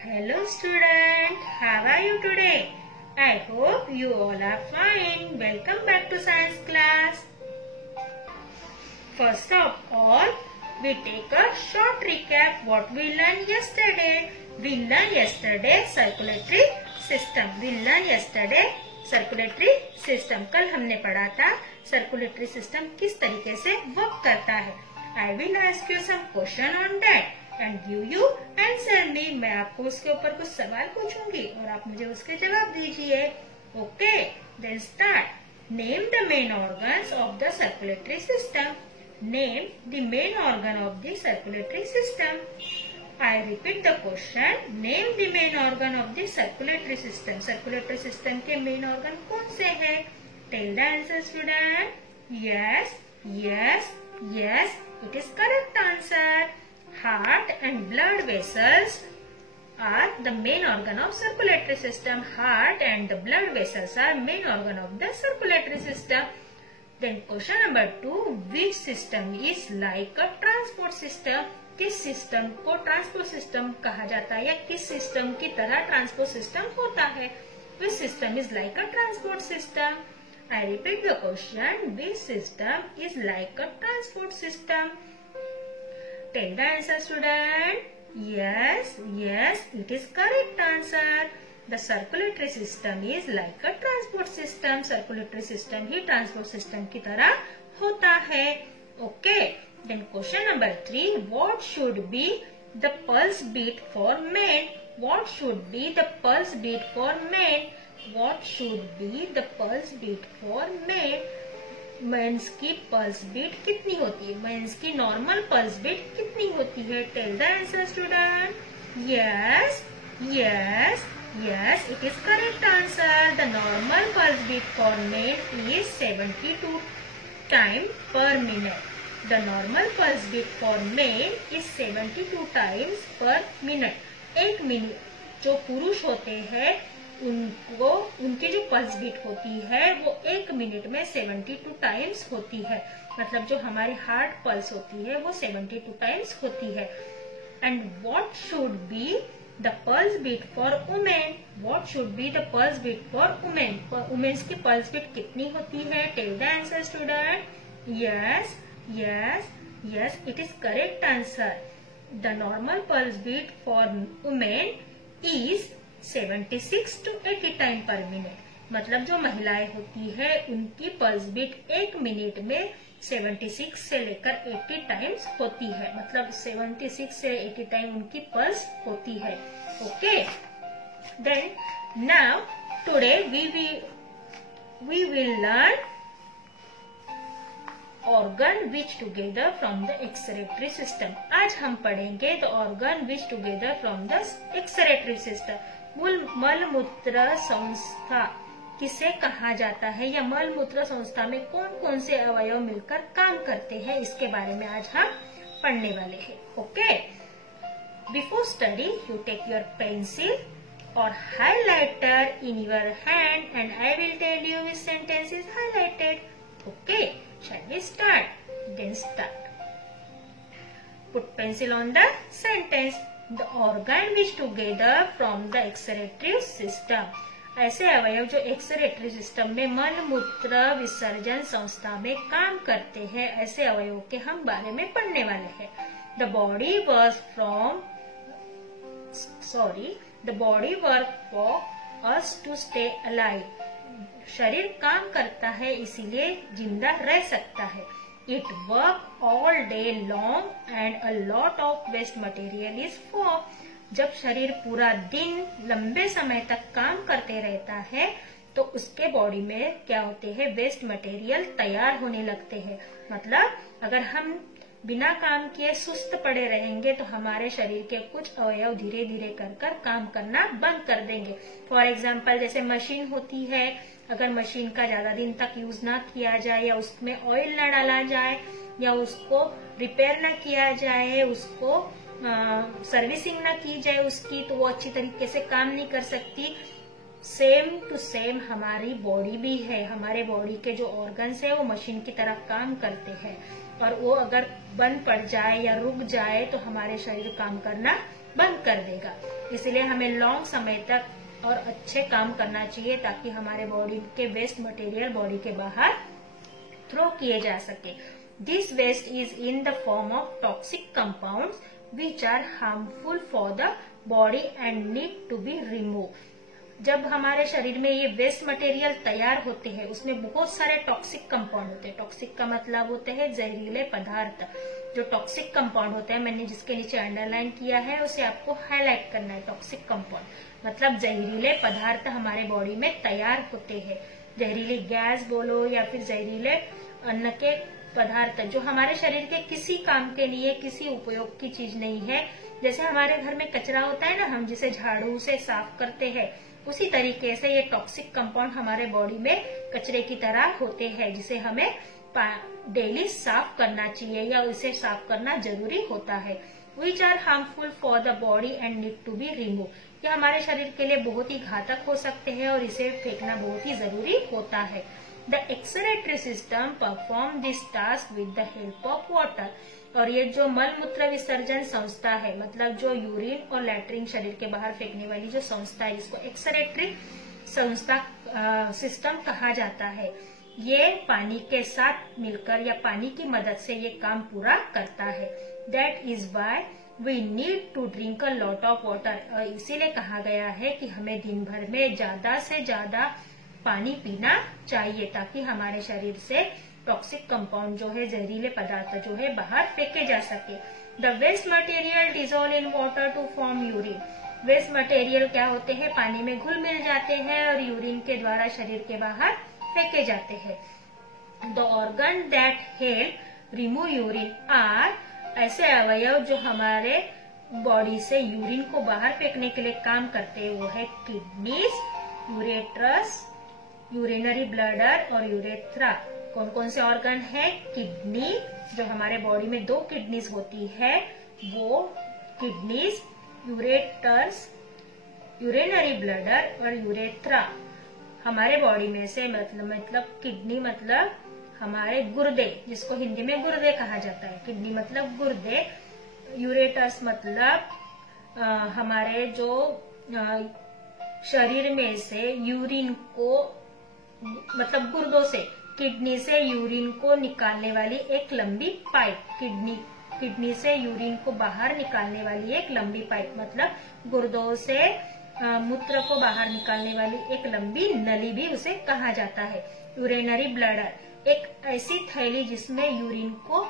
Hello student, how are you today? I hope you all are fine. Welcome back to science class. First of all, we take a short recap what we learned yesterday. We learned yesterday circulatory system. कल हमने पढ़ा था circulatory system किस तरीके से work करता है. I will ask you some question on that and give you answer me. मैं आपको उसके ऊपर कुछ सवाल पूछूंगी और आप मुझे उसके जवाब दीजिए. Okay, then start. Name the main organs of the circulatory system. Name the main organ of the circulatory system. I repeat the question. Name the main organ of the circulatory system. Circulatory system के main organ कौन से हैं? Tell the answer, student. Yes, yes, yes. It is correct answer. Heart and blood vessels are the main organ of circulatory system. Heart and the blood vessels are main organ of the circulatory system. Then question number 2. Which system is like a transport system? किस system को transport system कहा जाता है या किस system की तरह transport system होता है? Which system is like a transport system? I repeat the question. Which system is like a transport system? Tell the answer, student. Yes, yes, it is correct answer. The circulatory system is like a transport system. Circulatory system he transport system की तरह होता है. Okay. Then question number 3. What should be the pulse beat for men? What should be the pulse beat for men? What should be the pulse beat for men? Mens की pulse beat कितनी होती है? Mains की normal pulse beat कितनी होती है? Tell the answer student. Yes, yes, yes, it is correct answer. The normal pulse beat for men is 72 time per minute. The normal pulse beat for men is 72 times per minute. एक minute जो पुरुष होते हैं उनको उनकी जो pulse beat होती है वो एक मिनट में 72 टाइम्स होती है. मतलब जो हमारी हार्ट पल्स होती है वो 72 टाइम्स होती है. And what should be the pulse beat for women? What should be the pulse beat for women? Womens की पल्स बीट कितनी होती है? Tell the answer student. यस, yes, yes, it is correct answer. The normal pulse beat for women is 76 to 80 time per minute. मतलब जो महिलाएं होती है उनकी पल्स बीट एक मिनट में 76 से लेकर 80 टाइम्स होती है. मतलब 76 से 80 टाइम उनकी पल्स होती है. Okay. Then now today we will learn organ which together from the excretory system. आज हम पढ़ेंगे the organ which together from the excretory system. मल मूत्र संस्था किसे कहा जाता है या मल मूत्र संस्था में कौन कौन से अवयव मिलकर काम करते हैं इसके बारे में आज हम पढ़ने वाले हैं. Okay. Before study you take your pencil or highlighter in your hand and I will tell you which sentence is highlighted. Okay. Shall we start? Then start. Put pencil on the sentence. The organ which together from the excretory system. ऐसे अवयव जो excretory system में मल मूत्र विसर्जन संस्था में काम करते हैं ऐसे अवयवों के हम बारे में पढ़ने वाले हैं. The body works for us to stay alive. शरीर काम करता है इसीलिए जिंदा रह सकता है. It work all day long and a lot of waste material is form. जब शरीर पूरा दिन लंबे समय तक काम करते रहता है तो उसके बॉडी में क्या होते हैं? वेस्ट मटेरियल तैयार होने लगते हैं. मतलब अगर हम बिना काम किए सुस्त पड़े रहेंगे तो हमारे शरीर के कुछ अवयव धीरे धीरे कर काम करना बंद कर देंगे. फॉर एग्जाम्पल जैसे मशीन होती है, अगर मशीन का ज्यादा दिन तक यूज ना किया जाए या उसमें ऑयल ना डाला जाए या उसको रिपेयर ना किया जाए, उसको सर्विसिंग ना की जाए उसकी, तो वो अच्छी तरीके से काम नहीं कर सकती. सेम टू सेम हमारी बॉडी भी है. हमारे बॉडी के जो ऑर्गन्स है वो मशीन की तरह काम करते हैं और वो अगर बंद पड़ जाए या रुक जाए तो हमारे शरीर काम करना बंद कर देगा। इसलिए हमें लॉन्ग समय तक और अच्छे काम करना चाहिए ताकि हमारे बॉडी के वेस्ट मटेरियल बॉडी के बाहर थ्रो किए जा सके। This waste is in the form of toxic compounds which are harmful for the body and need to be remove. जब हमारे शरीर में ये वेस्ट मटेरियल तैयार होते हैं उसमें बहुत सारे टॉक्सिक कंपाउंड होते हैं। टॉक्सिक का मतलब होते हैं जहरीले पदार्थ। जो टॉक्सिक कंपाउंड होते हैं, मैंने जिसके नीचे अंडरलाइन किया है उसे आपको हाईलाइट करना है। टॉक्सिक कंपाउंड मतलब जहरीले पदार्थ हमारे बॉडी में तैयार होते हैं। जहरीली गैस बोलो या फिर जहरीले अन्न के पदार्थ जो हमारे शरीर के किसी काम के लिए किसी उपयोग की चीज नहीं है। जैसे हमारे घर में कचरा होता है ना, हम जिसे झाड़ू से साफ करते हैं, उसी तरीके से ये टॉक्सिक कंपाउंड हमारे बॉडी में कचरे की तरह होते हैं जिसे हमें डेली साफ करना चाहिए या उसे साफ करना जरूरी होता है। Which are harmful for the body and need to be remove. ये हमारे शरीर के लिए बहुत ही घातक हो सकते हैं और इसे फेंकना बहुत ही जरूरी होता है। The excretory system perform this task with the help of water. और ये जो मल मूत्र विसर्जन संस्था है, मतलब जो यूरिन और लैट्रिन शरीर के बाहर फेंकने वाली जो संस्था है, इसको एक्सक्रीटरी संस्था सिस्टम कहा जाता है। ये पानी के साथ मिलकर या पानी की मदद से ये काम पूरा करता है। That is why we need to drink a lot of water. और इसीलिए कहा गया है कि हमें दिन भर में ज्यादा से ज्यादा पानी पीना चाहिए ताकि हमारे शरीर से टॉक्सिक कंपाउंड जो है, जहरीले पदार्थ जो है, बाहर फेंके जा सके। The waste material dissolve in water to form urine. Waste material क्या होते हैं, पानी में घुल मिल जाते हैं और यूरिन के द्वारा शरीर के बाहर फेंके जाते हैं। The organ that help remove urine are. ऐसे अवयव जो हमारे बॉडी से यूरिन को बाहर फेंकने के लिए काम करते हैं वो है किडनीज, यूरेट्रस, यूरिनरी ब्लैडर और यूरेथ्रा। कौन कौन से ऑर्गन है? किडनी, जो हमारे बॉडी में 2 किडनीज होती है वो किडनीज, यूरेटर्स, यूरिनरी ब्लैडर और यूरेथ्रा। हमारे बॉडी में से मतलब किडनी मतलब हमारे गुर्दे, जिसको हिंदी में गुर्दे कहा जाता है। किडनी मतलब गुर्दे, यूरेटर्स मतलब हमारे जो शरीर में से यूरिन को, मतलब गुर्दों से, किडनी से यूरिन को निकालने वाली एक लंबी पाइप। किडनी से यूरिन को बाहर निकालने वाली एक लंबी पाइप, मतलब गुर्दों से मूत्र को बाहर निकालने वाली एक लंबी नली भी उसे कहा जाता है। यूरिनरी ब्लैडर एक ऐसी थैली जिसमें यूरिन को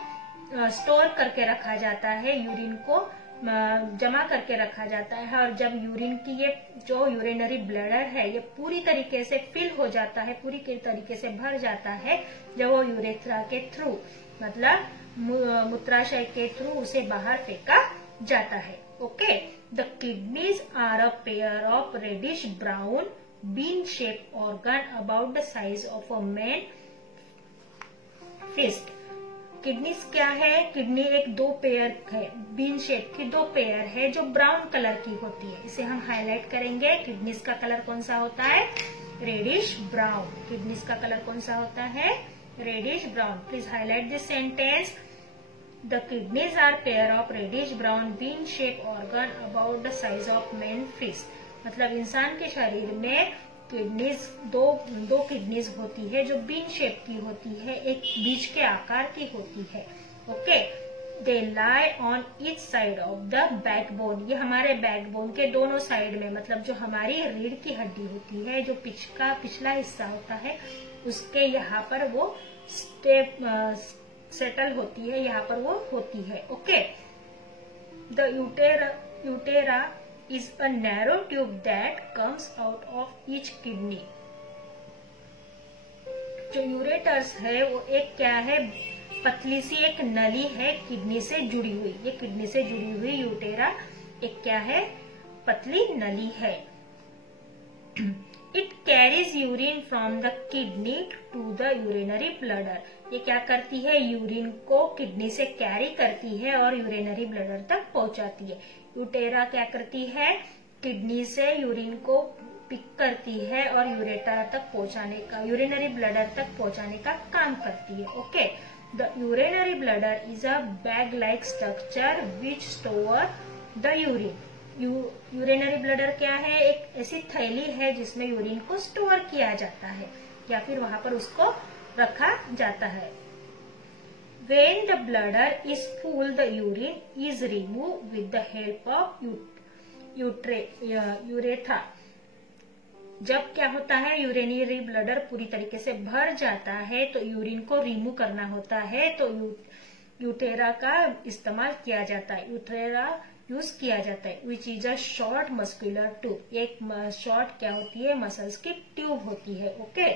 स्टोर करके रखा जाता है, यूरिन को जमा करके रखा जाता है। और जब यूरिन की ये जो यूरिनरी ब्लैडर है ये पूरी तरीके से फिल हो जाता है, पूरी तरीके से भर जाता है, जब वो यूरेथ्रा के थ्रू मतलब मूत्राशय के थ्रू उसे बाहर फेंका जाता है। Okay, the kidneys are a pair of reddish brown bean shape organ about the size of a man fist. Kidneys क्या है? किडनी एक 2 पेयर है, बीन शेप की 2 पेयर है जो ब्राउन कलर की होती है। इसे हम हाईलाइट करेंगे। किडनीज का कलर कौन सा होता है? Reddish brown. किडनीज का कलर कौन सा होता है? Reddish brown. Please highlight this sentence. The kidneys are pair of reddish brown bean shape organ about the size of man fist. मतलब इंसान के शरीर में किडनीज दो किडनीज होती है जो बीन शेप की होती है, एक बीज के आकार की होती है। Okay, they lie on each side of the backbone. ये हमारे बैकबोन के दोनों साइड में, मतलब जो हमारी रीढ़ की हड्डी होती है, जो पिछला हिस्सा होता है, उसके यहाँ पर वो सेटल होती है, यहाँ पर वो होती है। Okay, the urethra is a narrow tube that comes out of each kidney। जो यूरेटर्स है वो एक क्या है? पतली सी एक नली है किडनी से जुड़ी हुई। ये किडनी से जुड़ी हुई यूटेरा एक क्या है? पतली नली है। It carries urine from the kidney to the urinary bladder. ये क्या करती है? यूरिन को किडनी से कैरी करती है और यूरिनरी ब्लैडर तक पहुंचाती है। यूटेरा क्या करती है? किडनी से यूरिन को पिक करती है और यूरेटर तक पहुंचाने का, यूरिनरी ब्लैडर तक पहुंचाने का काम करती है। Okay, the urinary bladder is a bag like structure which store the urine. Urinary bladder क्या है? एक ऐसी थैली है जिसमें यूरिन को स्टोर किया जाता है या फिर वहां पर उसको रखा जाता है। When the bladder is full, the urine is removed with the help of urethra. जब क्या होता है, यूरिनरी ब्लडर पूरी तरीके से भर जाता है तो यूरिन को रिमूव करना होता है, तो यूटेरा का इस्तेमाल किया जाता है, यूटेरा यूज किया जाता है, which is a short muscular tube. एक शॉर्ट क्या होती है? मसल्स की ट्यूब होती है। ओके,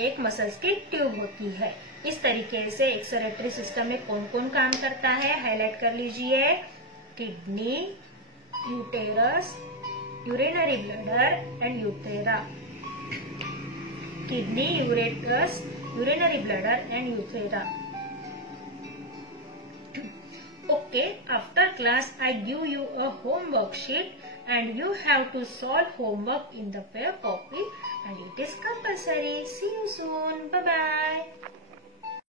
एक मसल्स की ट्यूब होती है। इस तरीके से एक्सक्रीटरी सिस्टम में कौन कौन काम करता है, हाईलाइट कर लीजिए। Kidney, uterus, urinary bladder and urethra. Kidney, ureters, urinary bladder and urethra. Okay, after class I give you a homework sheet and you have to solve homework in the pair copy and it is compulsory. See you soon. Bye bye.